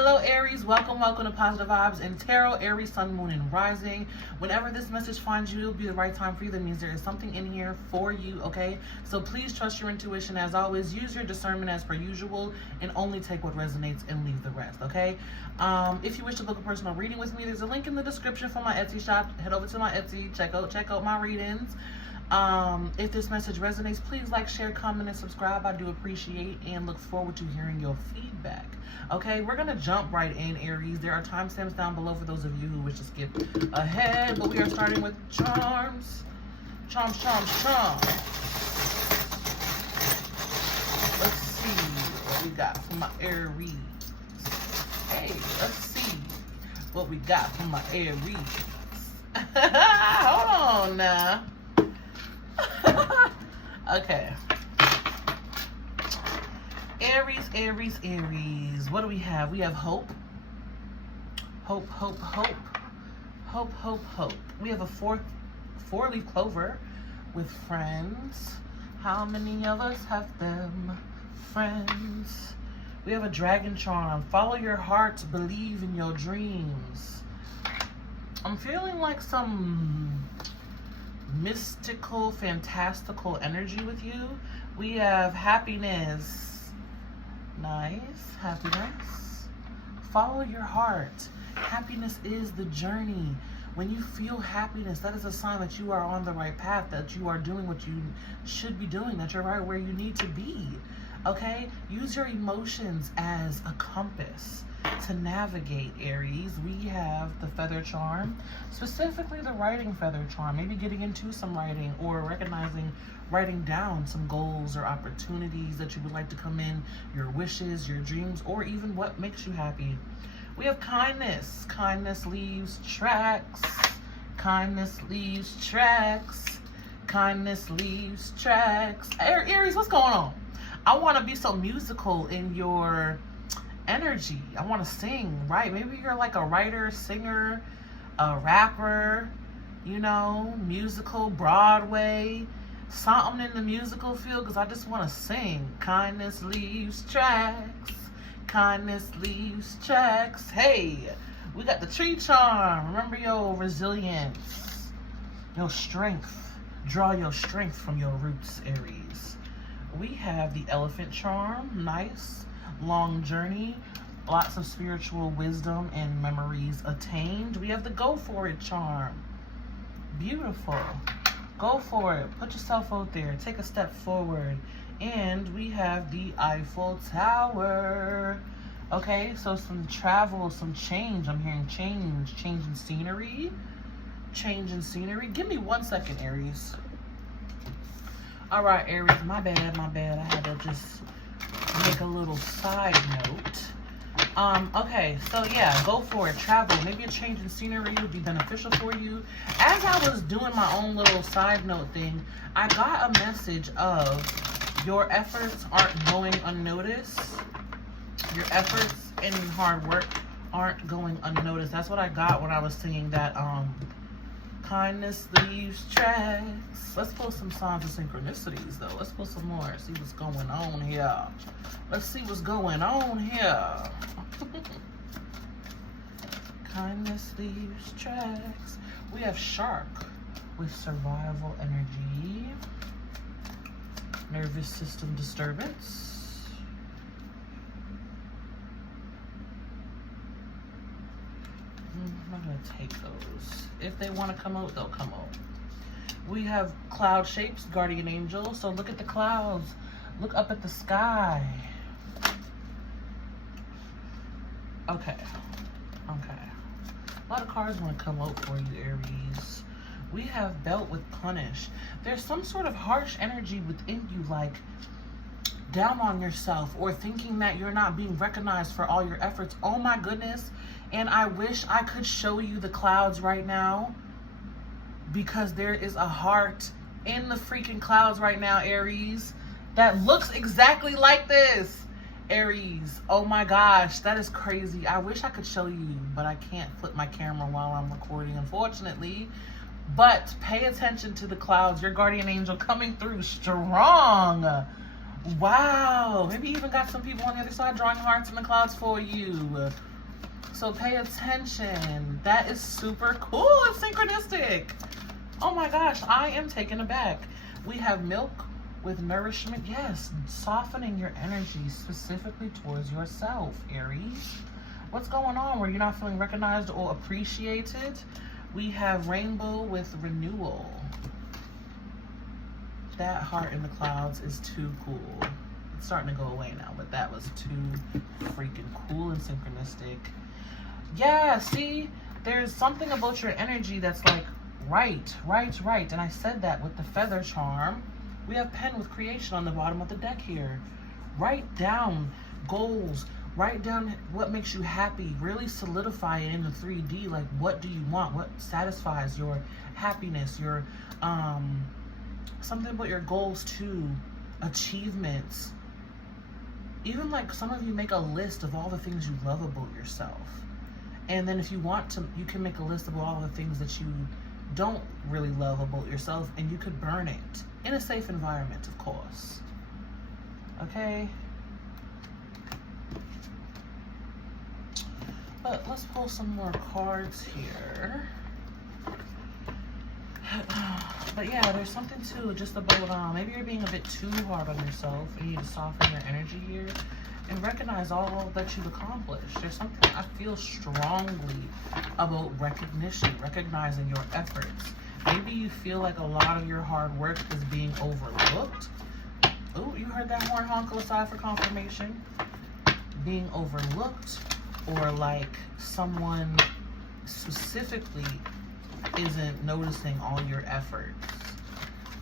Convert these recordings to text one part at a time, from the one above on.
Hello Aries, welcome to Positive Vibes and Tarot, Aries, Sun, Moon, and Rising. Whenever this message finds you, it'll be the right time for you. That means there is something in here for you, okay? So please trust your intuition. As always, use your discernment as per usual and only take what resonates and leave the rest, okay? If you wish to book a personal reading with me, there's a link in the description for my Etsy shop. Head over to my Etsy, check out my readings. If this message resonates, please like, share, comment, and subscribe. I do appreciate and look forward to hearing your feedback. Okay, we're gonna jump right in, Aries. There are timestamps down below for those of you who wish to skip ahead, but we are starting with charms. Charms. Let's see what we got from my Aries. Hey, let's see what we got from my Aries. Hold on now. Okay. Aries. What do we have? We have hope. Hope. We have a four-leaf clover with friends. How many of us have them? Friends. We have a dragon charm. Follow your heart. Believe in your dreams. I'm feeling like some mystical, fantastical energy with you. We have happiness. Nice. Happiness. Follow your heart. Happiness is the journey. When you feel happiness, that is a sign that you are on the right path, that you are doing what you should be doing, that you're right where you need to be. Okay? Use your emotions as a compass to navigate, Aries. We have the feather charm, specifically the writing feather charm, maybe getting into some writing or writing down some goals or opportunities that you would like to come in, your wishes, your dreams, or even what makes you happy. We have kindness. Kindness leaves tracks. Kindness leaves tracks. Kindness leaves tracks. Aries, what's going on? I want to be so musical in your energy. I want to sing, right? Maybe you're like a writer, singer, a rapper, you know, musical, Broadway, something in the musical field, because I just want to sing. Kindness leaves tracks. Kindness leaves tracks. Hey, we got the tree charm. Remember your resilience, your strength. Draw your strength from your roots, Aries. We have the elephant charm. Nice. Long journey, lots of spiritual wisdom and memories attained. We have the go for it charm. Beautiful. Go for it. Put yourself out there. Take a step forward. And we have the Eiffel Tower. Okay, so some travel, some change. I'm hearing change in scenery. Change in scenery. Give me 1 second, Aries. All right, Aries, my bad. I had to just make a little side note. Okay, so yeah, go for it. Travel. Maybe a change in scenery would be beneficial for you. As I was doing my own little side note thing, I got a message of your efforts aren't going unnoticed. Your efforts and hard work aren't going unnoticed. That's what I got when I was singing that kindness leaves tracks. Let's pull some signs of synchronicities though. Let's pull some more. See what's going on here. Let's see what's going on here. Kindness leaves tracks. We have shark with survival energy. Nervous system disturbance. I'm going to take those. If they want to come out, they'll come out. We have cloud shapes, guardian angel. So look at the clouds. Look up at the sky. Okay. A lot of cards want to come out for you, Aries. We have belt with punish. There's some sort of harsh energy within you, like down on yourself or thinking that you're not being recognized for all your efforts. Oh my goodness. And I wish I could show you the clouds right now, because there is a heart in the freaking clouds right now, Aries, that looks exactly like this. Aries, oh my gosh, that is crazy. I wish I could show you, but I can't flip my camera while I'm recording, unfortunately. But pay attention to the clouds. Your guardian angel coming through strong. Wow. Maybe you even got some people on the other side drawing hearts in the clouds for you. So pay attention. That is super cool and synchronistic. Oh my gosh, I am taken aback. We have milk with nourishment. Yes, softening your energy specifically towards yourself, Aries. What's going on where you're not feeling recognized or appreciated? We have rainbow with renewal. That heart in the clouds is too cool. It's starting to go away now, but that was too freaking cool and synchronistic. Yeah, see, there's something about your energy that's like, right. And I said that with the feather charm. We have pen with creation on the bottom of the deck here. Write down goals. Write down what makes you happy. Really solidify it into 3D. Like, what do you want? What satisfies your happiness? Your, something about your goals too. Achievements. Even like some of you make a list of all the things you love about yourself. And then if you want to, you can make a list of all the things that you don't really love about yourself, and you could burn it in a safe environment, of course. Okay? But let's pull some more cards here. But yeah, there's something too just about maybe you're being a bit too hard on yourself and you need to soften your energy here and recognize all that you've accomplished. There's something I feel strongly about recognition, recognizing your efforts. Maybe you feel like a lot of your hard work is being overlooked. Oh, you heard that horn honk aside for confirmation. Being overlooked, or like someone specifically isn't noticing all your efforts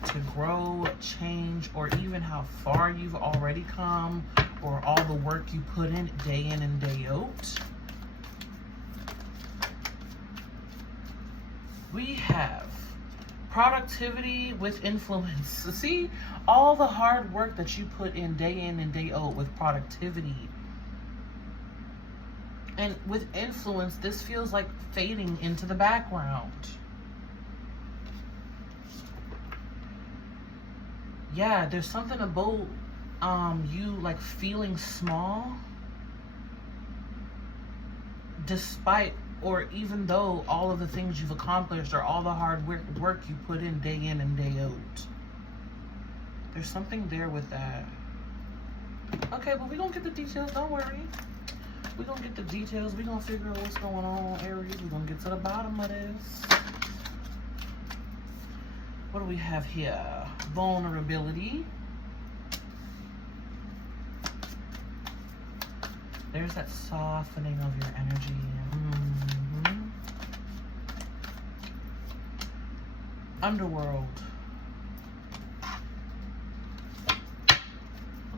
to grow, change, or even how far you've already come, or all the work you put in and day out. We have productivity with influence. See, all the hard work that you put in and day out with productivity. And with influence, this feels like fading into the background. Yeah, there's something about you like feeling small despite or even though all of the things you've accomplished or all the hard work you put in and day out. There's something there with that. Okay, but we're gonna get the details, don't worry. We're gonna get the details. We're gonna figure out what's going on, Aries. We're gonna get to the bottom of this. What do we have here? Vulnerability. There's that softening of your energy. Underworld.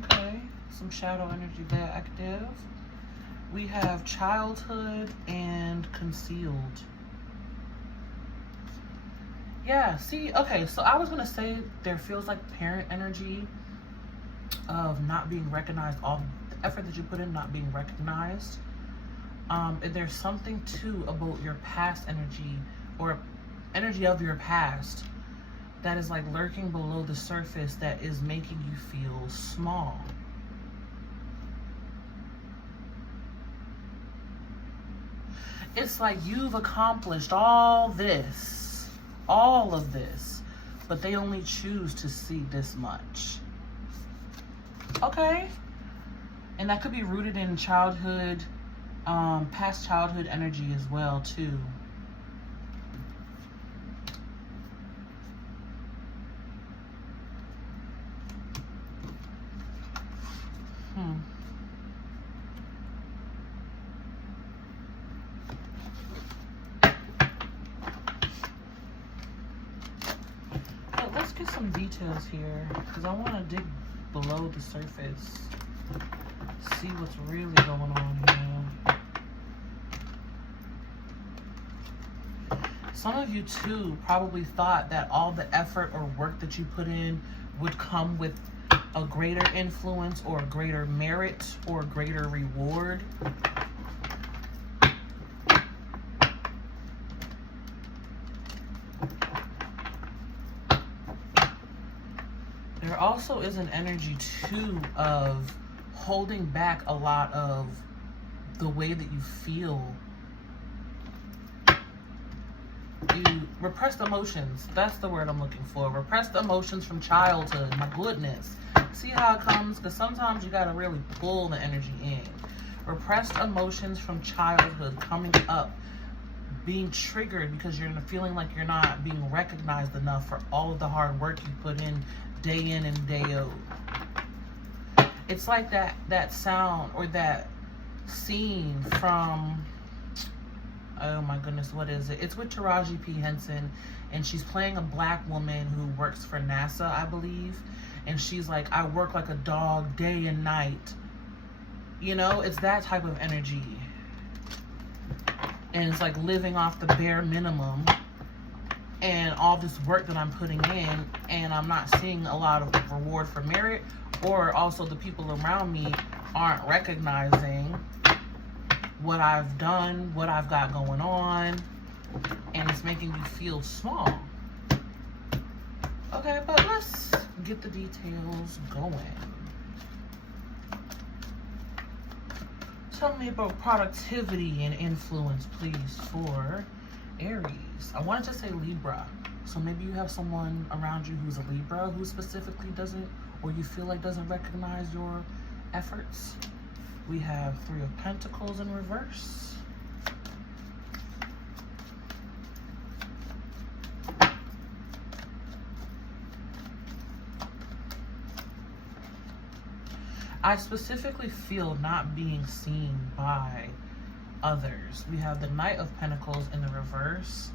Okay, some shadow energy there active. We have childhood and concealed. Yeah, see, okay, so I was gonna say there feels like parent energy of not being recognized, all the effort that you put in not being recognized. And there's something too about your past energy or energy of your past that is like lurking below the surface that is making you feel small. It's like you've accomplished all of this, but they only choose to see this much. Okay? And that could be rooted in childhood, past childhood energy as well, too. Let's get some details here, because I want to dig below the surface, see what's really going on here. Some of you too probably thought that all the effort or work that you put in would come with a greater influence or a greater merit or a greater reward. There also is an energy too of holding back a lot of the way that you feel. You repressed emotions. That's the word I'm looking for. Repressed emotions from childhood. My goodness. See how it comes? Because sometimes you got to really pull the energy in. Repressed emotions from childhood coming up, being triggered because you're feeling like you're not being recognized enough for all of the hard work you put in and day out. It's like that sound or that scene from, oh my goodness, what is it? It's with Taraji P. Henson, and she's playing a black woman who works for NASA, I believe. And she's like, I work like a dog day and night. You know, it's that type of energy. And it's like living off the bare minimum and all this work that I'm putting in, and I'm not seeing a lot of reward for merit, or also the people around me aren't recognizing what I've done, what I've got going on, and it's making me feel small. Okay, but let's get the details going. Tell me about productivity and influence, please, for Aries. I wanted to say Libra. So maybe you have someone around you who's a Libra who specifically doesn't, or you feel like doesn't recognize your efforts. We have Three of Pentacles in reverse. I specifically feel not being seen by others. We have the Knight of Pentacles in the reverse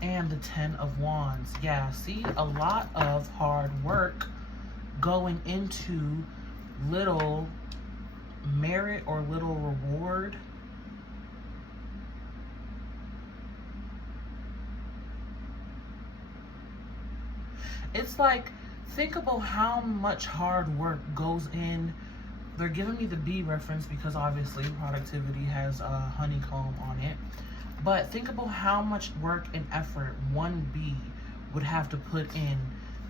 and the Ten of Wands. Yeah, see, a lot of hard work going into little merit or little reward. It's like, think about how much hard work goes in. They're giving me the bee reference because obviously productivity has a honeycomb on it. But think about how much work and effort one bee would have to put in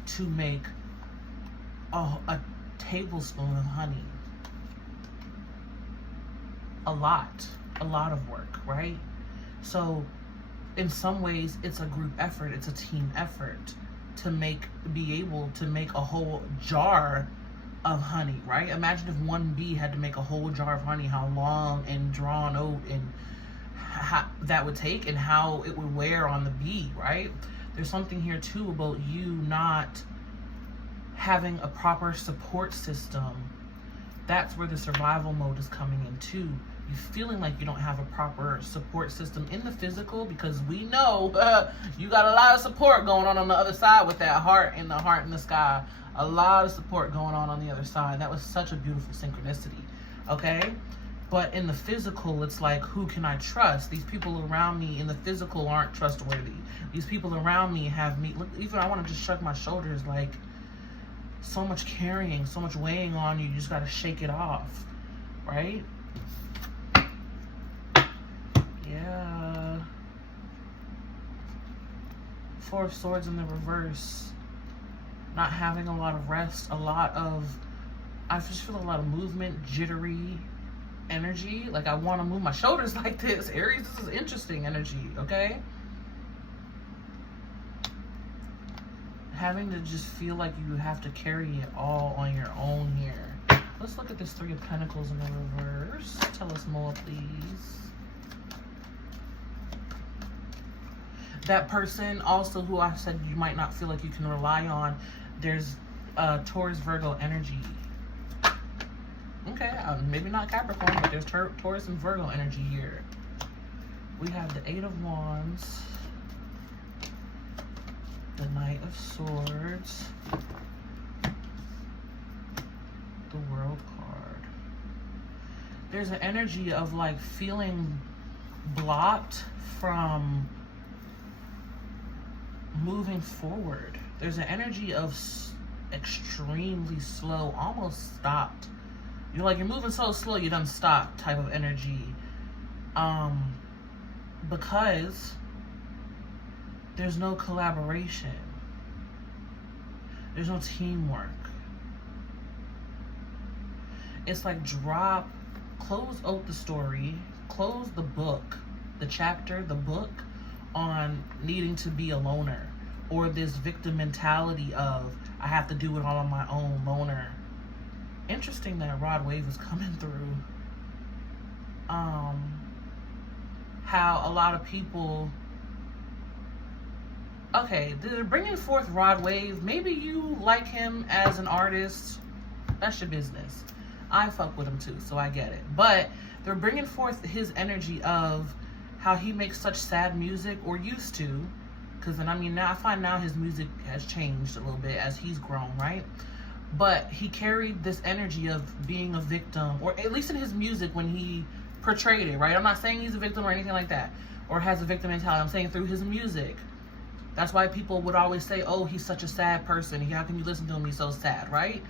to make a tablespoon of honey. A lot of work, right? So in some ways it's a group effort, it's a team effort to be able to make a whole jar of honey, right? Imagine if one bee had to make a whole jar of honey, how long and drawn out and how that would take and how it would wear on the bee, right? There's something here too about you not having a proper support system. That's where the survival mode is coming in too. You feeling like you don't have a proper support system in the physical, because we know you got a lot of support going on the other side with that heart and the heart in the sky. A lot of support going on the other side. That was such a beautiful synchronicity, okay? But in the physical, it's like, who can I trust? These people around me in the physical aren't trustworthy. These people around me have me, look, even I want to just shrug my shoulders, like, so much carrying, so much weighing on you, you just got to shake it off, right? Yeah. Four of Swords in the reverse. Not having a lot of rest, I just feel a lot of movement, jittery energy. Like I want to move my shoulders like this. Aries, this is interesting energy, okay? Having to just feel like you have to carry it all on your own here. Let's look at this Three of Pentacles in the reverse. Tell us more, please. That person also who I said you might not feel like you can rely on, there's Taurus Virgo energy. Okay, maybe not Capricorn, but there's Taurus and Virgo energy here. We have the Eight of Wands, the Knight of Swords, the World card. There's an energy of like feeling blocked from moving forward. There's an energy of extremely slow, almost stopped. You're like, you're moving so slow, you done stopped type of energy. Because there's no collaboration. There's no teamwork. It's like close out the story, close the book, the chapter, the book on needing to be a loner, or this victim mentality of I have to do it all on my own, loner. Interesting that Rod Wave is coming through. How a lot of people, okay, they're bringing forth Rod Wave. Maybe you like him as an artist. That's your business. I fuck with him too, so I get it. But they're bringing forth his energy of how he makes such sad music, or used to. Because then, I mean, now I find now his music has changed a little bit as he's grown, right? But he carried this energy of being a victim, or at least in his music when he portrayed it, right? I'm not saying he's a victim or anything like that, or has a victim mentality. I'm saying through his music. That's why people would always say, oh, he's such a sad person. How can you listen to him? He's so sad, right?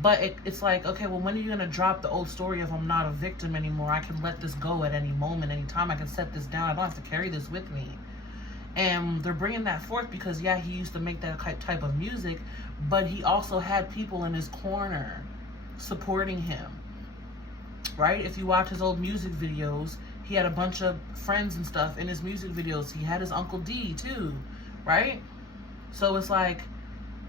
But it's like, okay, well, when are you going to drop the old story of I'm not a victim anymore? I can let this go at any moment, any time. I can set this down. I don't have to carry this with me. And they're bringing that forth because, yeah, he used to make that type of music, but he also had people in his corner supporting him, right? If you watch his old music videos, he had a bunch of friends and stuff in his music videos. He had his Uncle D too, right? So it's like,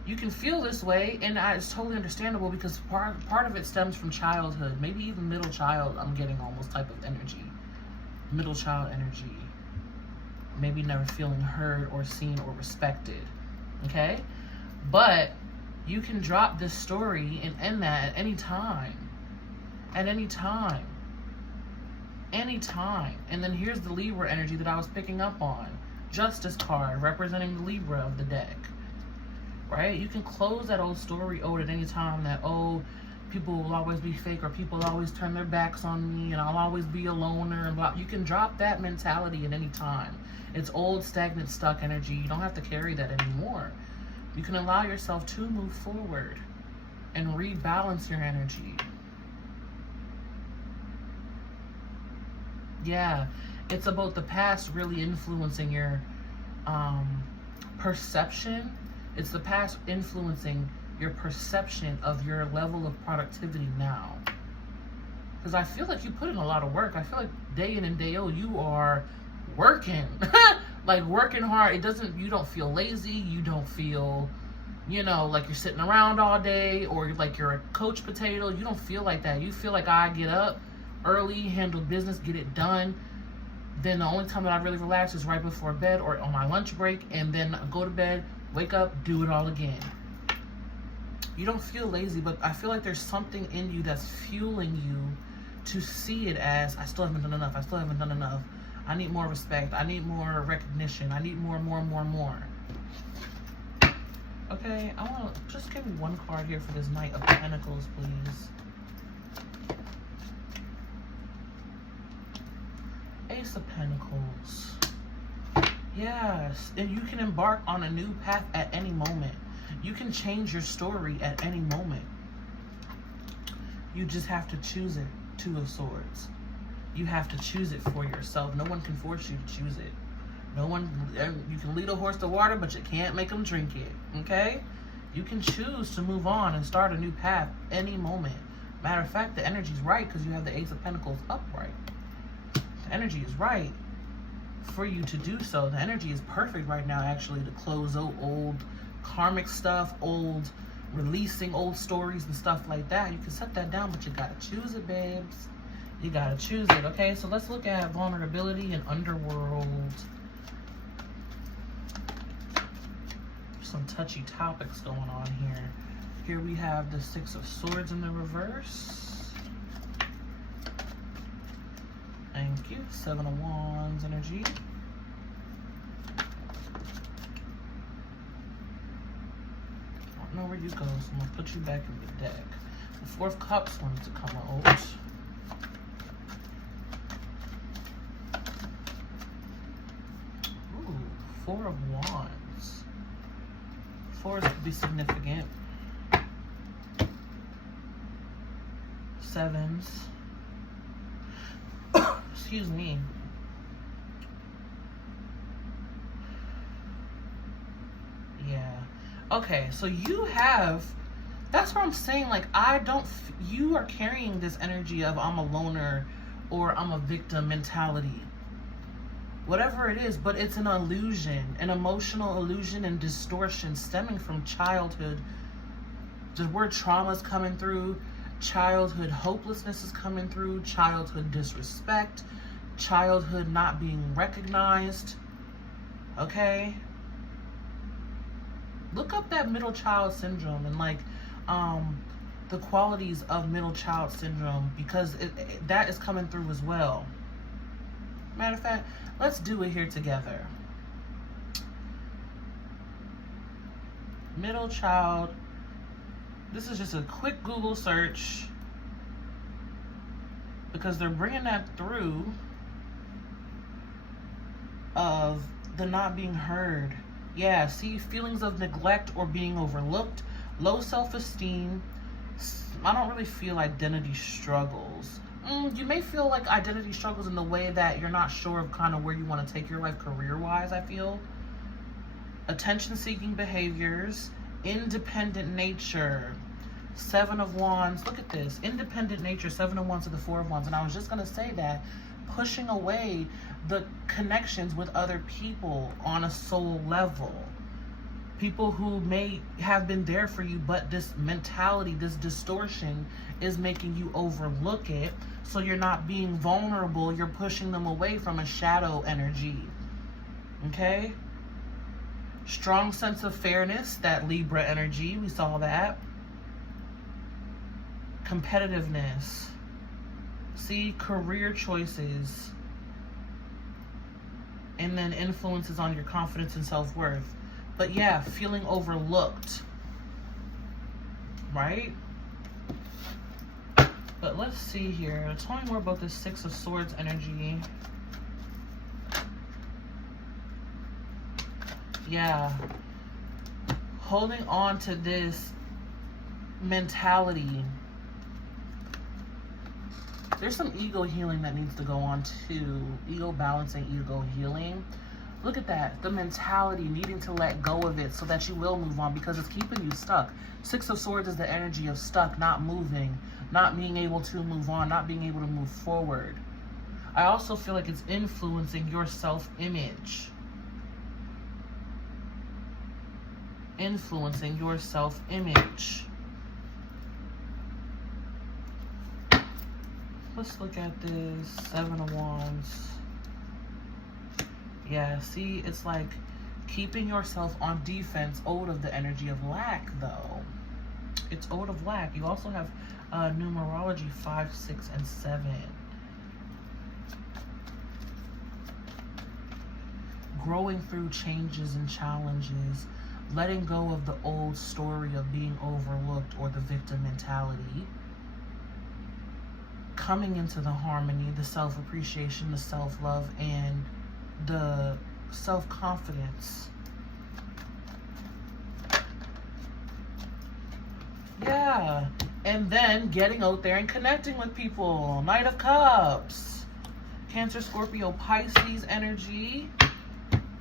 you can feel this way, and it's totally understandable because part of it stems from childhood, maybe even middle child. I'm getting almost type of energy, middle child energy. Maybe never feeling heard or seen or respected, okay? But you can drop this story and end that at any time. At any time. Anytime. And then here's the Libra energy that I was picking up on. Justice card, representing the Libra of the deck. Right? You can close that old story out at any time that, oh, people will always be fake, or people will always turn their backs on me, and I'll always be a loner, and blah. You can drop that mentality at any time. It's old, stagnant, stuck energy. You don't have to carry that anymore. You can allow yourself to move forward and rebalance your energy. Yeah, it's about the past really influencing your perception. It's the past influencing your perception of your level of productivity now. Because I feel like you put in a lot of work. I feel like day in and day out, you are working. Like working hard. You don't feel lazy. You don't feel, like you're sitting around all day, or like you're a coach potato. You don't feel like that. You feel like I get up early, handle business, get it done. Then the only time that I really relax is right before bed or on my lunch break, and then go to bed, wake up, do it all again. You don't feel lazy, but I feel like there's something in you that's fueling you to see it as, I still haven't done enough. I still haven't done enough. I need more respect. I need more recognition. I need more. Okay, I want to just give me one card here for this Knight of Pentacles, please. Ace of Pentacles. Yes, and you can embark on a new path at any moment. You can change your story at any moment. You just have to choose it. Two of Swords. You have to choose it for yourself. No one can force you to choose it. You can lead a horse to water, but you can't make them drink it, okay? You can choose to move on and start a new path any moment. Matter of fact, the energy's right because you have the Ace of Pentacles upright. The energy is right for you to do so. The energy is perfect right now, actually, to close out old karmic stuff, releasing old stories and stuff like that. You can set that down, but you gotta choose it, babes. You gotta choose it, okay? So let's look at vulnerability and underworld. Some touchy topics going on here. Here we have the Six of Swords in the reverse. Thank you. Seven of Wands energy. I don't know where you go, so I'm gonna put you back in the deck. The Four of Cups wanted to come out. Ooh, Four of Wands. Fours could be significant. Sevens. Excuse me. Yeah. Okay, so you have That's what I'm saying. Like, you are carrying this energy of I'm a loner or I'm a victim mentality. Whatever it is, but it's an illusion, an emotional illusion and distortion stemming from childhood. The word trauma is coming through. Childhood hopelessness is coming through. Childhood disrespect. Childhood not being recognized. Okay? Look up that middle child syndrome and like the qualities of middle child syndrome, because that is coming through as well. Matter of fact, let's do it here together. Middle child. This is just a quick Google search because they're bringing that through of the not being heard. Yeah, see, feelings of neglect or being overlooked, low self-esteem. I don't really feel identity struggles. You may feel like identity struggles in the way that you're not sure of kind of where you want to take your life career-wise, I feel. Attention-seeking behaviors, independent nature, 7 of Wands. Look at this. Independent nature, 7 of Wands to the 4 of Wands. And I was just going to say that, pushing away the connections with other people on a soul level. People who may have been there for you, but this mentality, this distortion is making you overlook it. So you're not being vulnerable. You're pushing them away from a shadow energy. Okay? Strong sense of fairness, that Libra energy. We saw that. Competitiveness. See, career choices. And then influences on your confidence and self-worth. But yeah, feeling overlooked. Right? But let's see here. Tell me more about this 6 of Swords energy. Yeah. Holding on to this mentality. There's some ego healing that needs to go on too. Ego balancing, ego healing. Look at that. The mentality, needing to let go of it so that you will move on, because it's keeping you stuck. 6 of Swords is the energy of stuck, not moving, not being able to move on, not being able to move forward. I also feel like it's influencing your self-image. Influencing your self-image. Let's look at this 7 of Wands. Yeah, see, it's like keeping yourself on defense. Ode of the energy of lack, though. It's ode of lack. You also have numerology 5, 6, and 7. Growing through changes and challenges. Letting go of the old story of being overlooked or the victim mentality. Coming into the harmony, the self-appreciation, the self-love, and the self-confidence. Yeah. And then getting out there and connecting with people. Knight of Cups. Cancer, Scorpio, Pisces energy.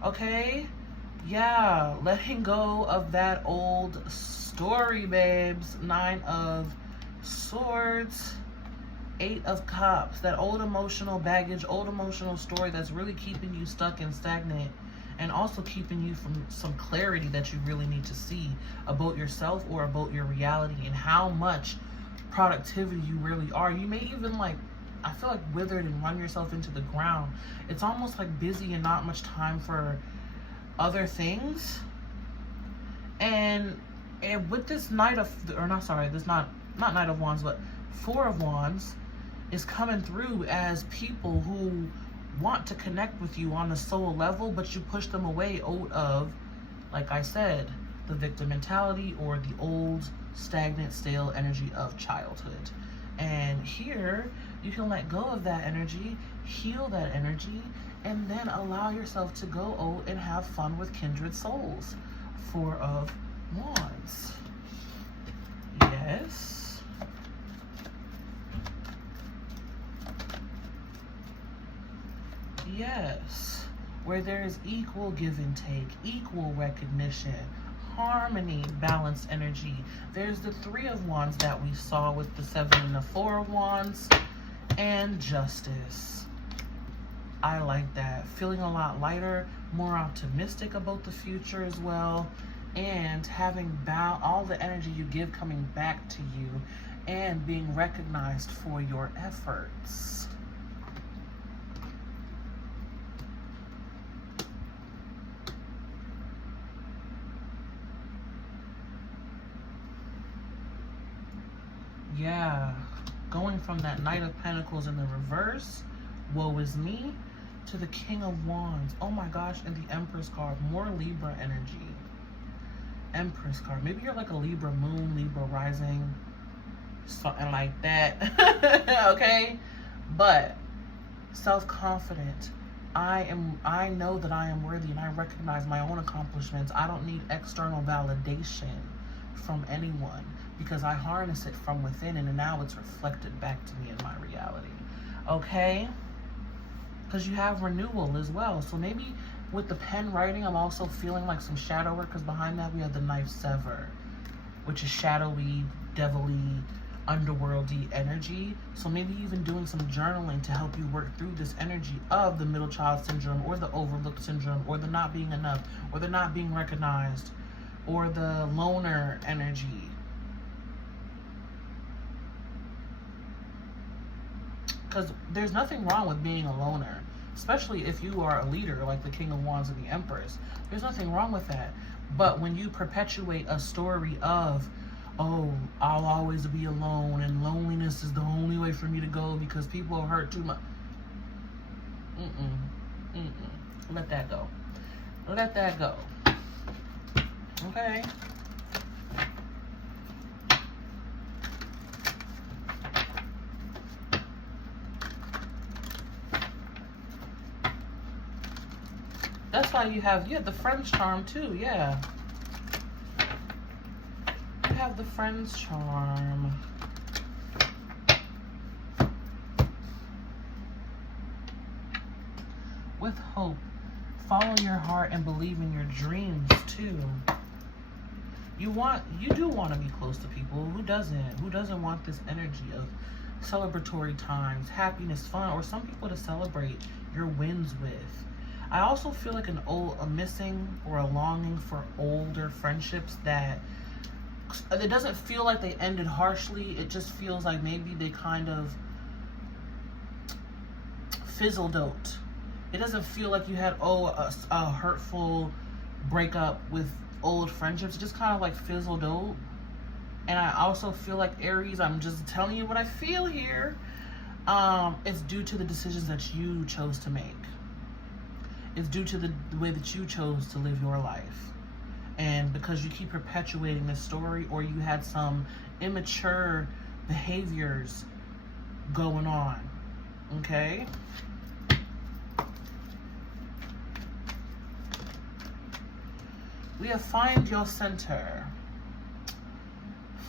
Okay. Yeah. Letting go of that old story, babes. 9 of Swords. 8 of Cups, that old emotional baggage, old emotional story that's really keeping you stuck and stagnant, and also keeping you from some clarity that you really need to see about yourself or about your reality and how much productivity you really are. You may even I feel like withered and run yourself into the ground. It's almost like busy and not much time for other things. And with this Knight of, or not, sorry, this not Knight of Wands, but 4 of Wands, is coming through as people who want to connect with you on the soul level, but you push them away out of, like I said, the victim mentality or the old, stagnant, stale energy of childhood. And here, you can let go of that energy, heal that energy, and then allow yourself to go out and have fun with kindred souls. 4 of Wands. Yes. Yes, where there is equal give and take, equal recognition, harmony, balanced energy. There's the Three of Wands that we saw with the Seven and the Four of Wands, and Justice. I like that. Feeling a lot lighter, more optimistic about the future as well, and having all the energy you give coming back to you and being recognized for your efforts. Yeah, going from that Knight of Pentacles in the reverse, woe is me, to the King of Wands. Oh my gosh, and the Empress card, more Libra energy. Empress card. Maybe you're like a Libra moon, Libra rising, something like that. Okay? But self-confident. I know that I am worthy and I recognize my own accomplishments. I don't need external validation from anyone because I harness it from within and now it's reflected back to me in my reality. Okay? Because you have renewal as well. So maybe with the pen writing, I'm also feeling like some shadow work, because behind that we have the Knife Sever, which is shadowy, devilly, underworldy energy. So maybe even doing some journaling to help you work through this energy of the middle child syndrome, or the overlooked syndrome, or the not being enough, or the not being recognized, or the loner energy. Because there's nothing wrong with being a loner, especially if you are a leader like the King of Wands and the Empress. There's nothing wrong with that. But when you perpetuate a story of, oh, I'll always be alone and loneliness is the only way for me to go because people have hurt too much. Let that go. Let that go. Okay? That's why you have the Friend's Charm too, yeah. You have the Friend's Charm. With hope. Follow your heart and believe in your dreams too. You do want to be close to people. Who doesn't? Who doesn't want this energy of celebratory times, happiness, fun, or some people to celebrate your wins with? I also feel like a missing or a longing for older friendships that it doesn't feel like they ended harshly. It just feels like maybe they kind of fizzled out. It doesn't feel like you had a hurtful breakup with old friendships. It just kind of like fizzled out. And I also feel like Aries, I'm just telling you what I feel here. It's due to the decisions that you chose to make. It's due to the way that you chose to live your life. And because you keep perpetuating this story, or you had some immature behaviors going on. Okay? We have find your center.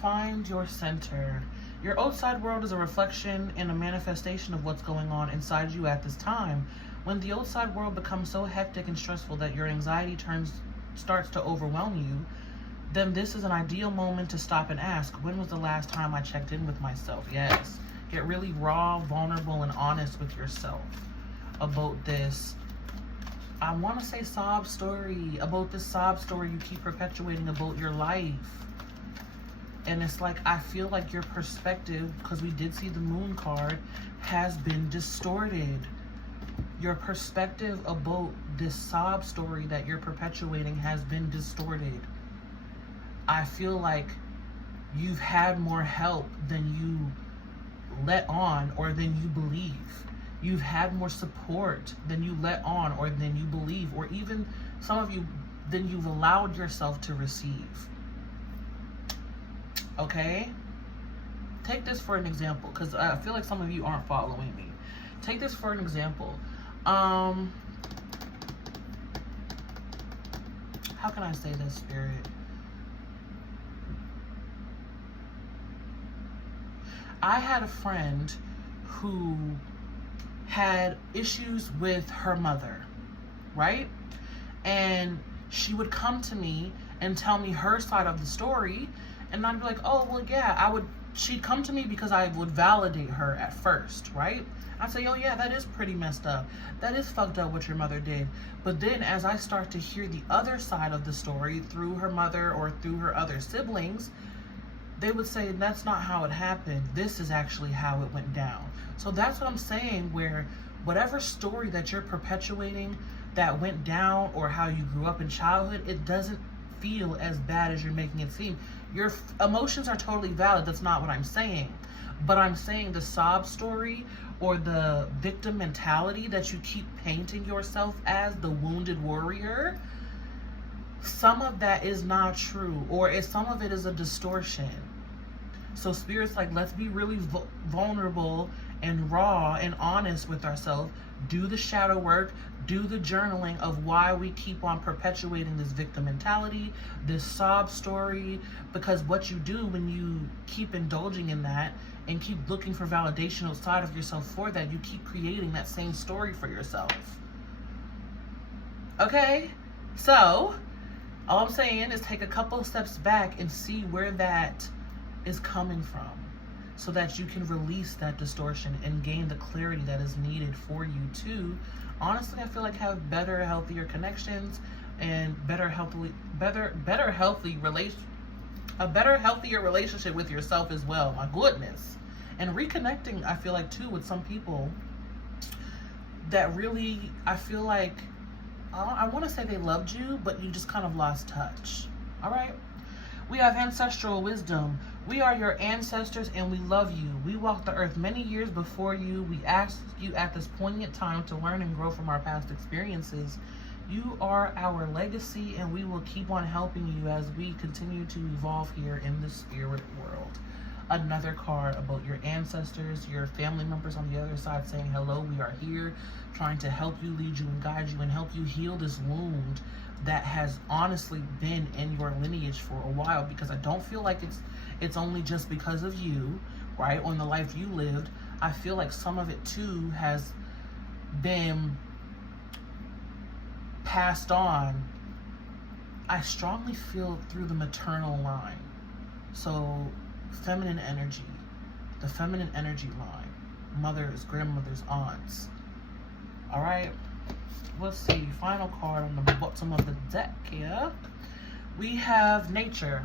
Find your center. Your outside world is a reflection and a manifestation of what's going on inside you at this time. When the outside world becomes so hectic and stressful that your anxiety starts to overwhelm you, then this is an ideal moment to stop and ask, when was the last time I checked in with myself? Yes. Get really raw, vulnerable, and honest with yourself about this. I want to say sob story, about this sob story you keep perpetuating about your life. And it's like, I feel like your perspective, because we did see the Moon card, has been distorted. Your perspective about this sob story that you're perpetuating has been distorted. I feel like you've had more help than you let on or than you believe. You've had more support than you let on or than you believe, or even some of you than you've allowed yourself to receive. Okay? Take this for an example, because I feel like some of you aren't following me. Take this for an example. How can I say this, Spirit? I had a friend who had issues with her mother, right? And she would come to me and tell me her side of the story, and I'd be like, oh, well, yeah, she'd come to me because I would validate her at first, right? I'd say, oh yeah, that is pretty messed up. That is fucked up what your mother did. But then as I start to hear the other side of the story through her mother or through her other siblings, they would say, that's not how it happened. This is actually how it went down. So that's what I'm saying, where whatever story that you're perpetuating that went down, or how you grew up in childhood, it doesn't feel as bad as you're making it seem. Your emotions are totally valid. That's not what I'm saying. But I'm saying the sob story or the victim mentality that you keep painting yourself as, the wounded warrior, some of that is not true, or some of it is a distortion. So Spirit's like, let's be really vulnerable and raw and honest with ourselves. Do the shadow work, do the journaling of why we keep on perpetuating this victim mentality, this sob story, because what you do when you keep indulging in that and keep looking for validation outside of yourself for that, you keep creating that same story for yourself. Okay? So, all I'm saying is take a couple of steps back and see where that is coming from, so that you can release that distortion and gain the clarity that is needed for you to, honestly, I feel like, have better, healthier connections and a better, healthier relationship with yourself as well. My goodness. And reconnecting, I feel like, too, with some people that really, I feel like, I want to say they loved you, but you just kind of lost touch. All right? We have ancestral wisdom. We are your ancestors and we love you. We walked the earth many years before you. We ask you at this poignant time to learn and grow from our past experiences. You are our legacy, and we will keep on helping you as we continue to evolve here in the spirit world. Another card about your ancestors, your family members on the other side saying, hello, we are here trying to help you, lead you, and guide you, and help you heal this wound that has honestly been in your lineage for a while, because I don't feel like it's only just because of you, right, on the life you lived. I feel like some of it too has been passed on, I strongly feel, through the maternal line. So feminine energy, the feminine energy line, mothers, grandmothers, aunts. All right, let's see, final card on the bottom of the deck here. We have nature.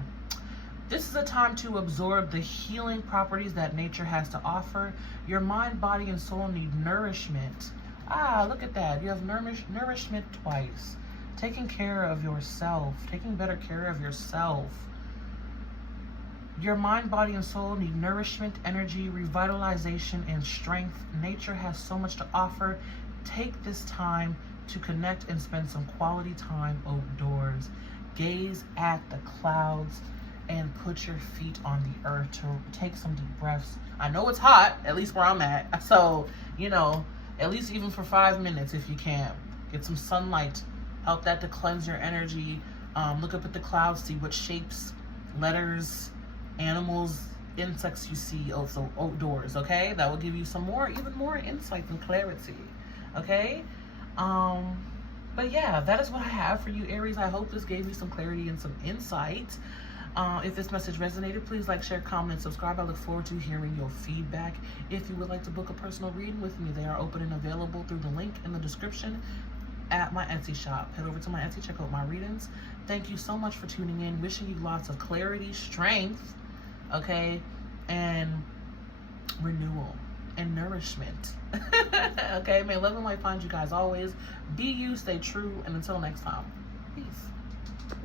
This is a time to absorb the healing properties that nature has to offer. Your mind, body, and soul need nourishment. Ah, look at that. You have nourishment twice. Taking care of yourself. Taking better care of yourself. Your mind, body, and soul need nourishment, energy, revitalization, and strength. Nature has so much to offer. Take this time to connect and spend some quality time outdoors. Gaze at the clouds and put your feet on the earth to take some deep breaths. I know it's hot, at least where I'm at. So, you know, at least even for 5 minutes if you can. Get some sunlight. Help that to cleanse your energy. Look up at the clouds, see what shapes, letters, animals, insects you see also outdoors, okay? That will give you some more, even more insight and clarity, okay? But yeah, that is what I have for you, Aries. I hope this gave you some clarity and some insight. If this message resonated, please like, share, comment, and subscribe. I look forward to hearing your feedback. If you would like to book a personal reading with me, they are open and available through the link in the description at my Etsy shop. Head over to my Etsy, check out my readings. Thank you so much for tuning in. Wishing you lots of clarity, strength, okay, and renewal and nourishment. Okay, may love and light find you guys always. Be you, stay true, and until next time, peace.